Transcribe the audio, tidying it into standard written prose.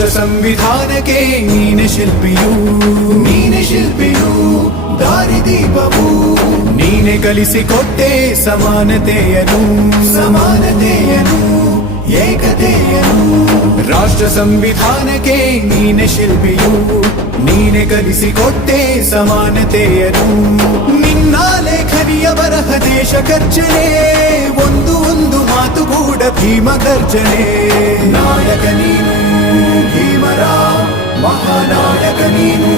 ರಾಷ್ಟ್ರ ಸಂವಿಧಾನಕ್ಕೆ ನೀನೆ ಶಿಲ್ಪಿಯು ದಾರಿದೀಪವು ನೀನೆ ಕಲಿಸಿಕೊಟ್ಟೆ ಸಮಾನತೆಯನು ಏಕತೆಯನು ರಾಷ್ಟ್ರ ಸಂವಿಧಾನಕ್ಕೆ ನೀನೆ ಶಿಲ್ಪಿಯು ನೀನೆ ಕಲಿಸಿಕೊಟ್ಟೆ ಸಮಾನತೆಯನು ನಿನ್ನ ಲೇಖನಿಯ ಬರಹ ದೇಶ ಗರ್ಜನೆ ಒಂದು ಮಾತುಗೂಡ ಭೀಮ ಗರ್ಜನೆ ನಾಯಕ ನೀನು ಭೀಮರ ಮಹಾನಾಯಕ ನೀನು